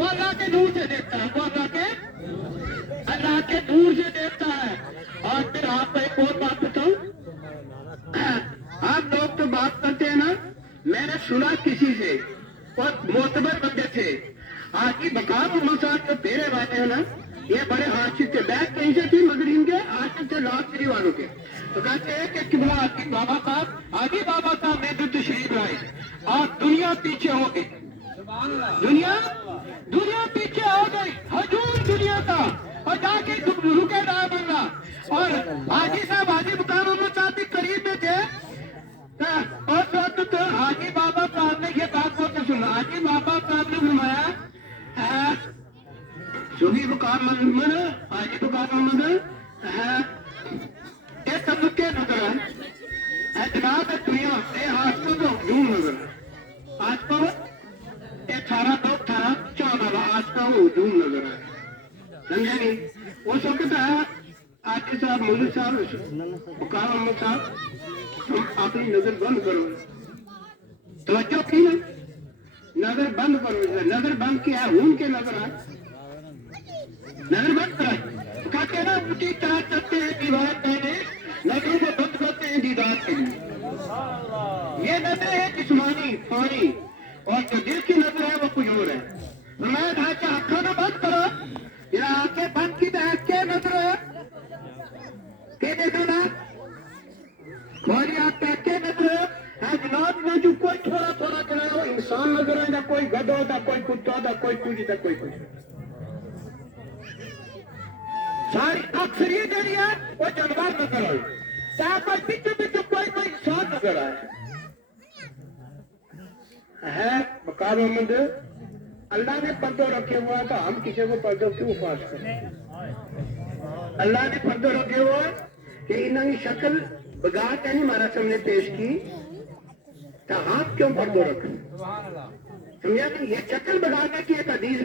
وہ اللہ کے نور سے دیکھتا ہے، وہ اللہ کے نور سے دیکھتا ہے۔ اور پھر آپ کو ایک اور بات بتاؤں، آپ لوگ تو بات کرتے ہیں نا، میں نے سنا کسی سے، بہت معتبر بندے تھے، آج کی بقام مساج جو پیرے والے ہیں نا، یہ بڑے عاشق تھے، بیگ کہیں سے تھی مگر ان کے عاشق تھے لاکھ شری والوں کے۔ تو کہتے ہیں کہ قبلہ آقی بابا صاحب، آقی بابا صاحب میں تو تشریف لائے اور دنیا پیچھے ہو گئی، دنیا پیچھے ہو گئی، ہجوم دنیا کا، اور جا کے رکے نہ بننا۔ اور حاجی صاحب، حاجی مقام محمد صاحب بھی قریب میں تھے، اور وقت تو حاجی بابا صاحب نے یہ بات بہت سنا، حاجی بابا صاحب نے فرمایا سبھی مقام محمد، حاجی مقام محمد یہ سب کے نظر ہے، جناب دنیا اے آج کو تو ہجوم نظر ہے، آج کو یہ سارا لوگ تھا چودہ، آج کا وہ ہجوم نظر ہے، سمجھا نہیں؟ اس وقت ہے آج صاحب مولوی صاحب مقام محمد صاحب، تم اپنی نظر بند کرو، توجہ کی نا، نظر بند کرو، نظر بند کیا ہے ان کے نظر ہے، نظر بند کرائے، کہتے ہیں نا اونٹی طرح چلتے ہیں دیوار پہنے، نظروں کو بند کرتے ہیں دیدار کے لیے۔ یہ نظر ہے جسمانی فانی، اور جو دل کی نظر ہے وہ کچھ اور ہے۔ میں کہا کہ آنکھوں کو بند کرو، یہ آنکھیں بند کی دیکھ کے نظر ہے کہ دیکھو نا، کوئی آپ دیکھ کے نظر ہے جناب میں جو کوئی تھوڑا تھوڑا کرے وہ انسان نظر ہے، نہ کوئی گدھا ہوتا، کوئی کتا ہوتا، کوئی کچھ ہوتا، کوئی کچھ، ساری اکثریت جڑی ہے وہ جانور نظر آئی، چاہے کوئی پیچھے پیچھے کوئی انسان نظر آئے ہے۔ مقام محمد اللہ نے پردوں رکھے ہوا ہے تو ہم کسی کو پردوں کیوں فاش کریں؟ اللہ نے پردوں رکھے ہوا کہ انہوں نے شکل بگا کے نہیں ہمارا سامنے پیش کی تو آپ کیوں پردوں رکھیں؟ سمجھا نہیں؟ یہ شکل بگا کے کی ایک حدیث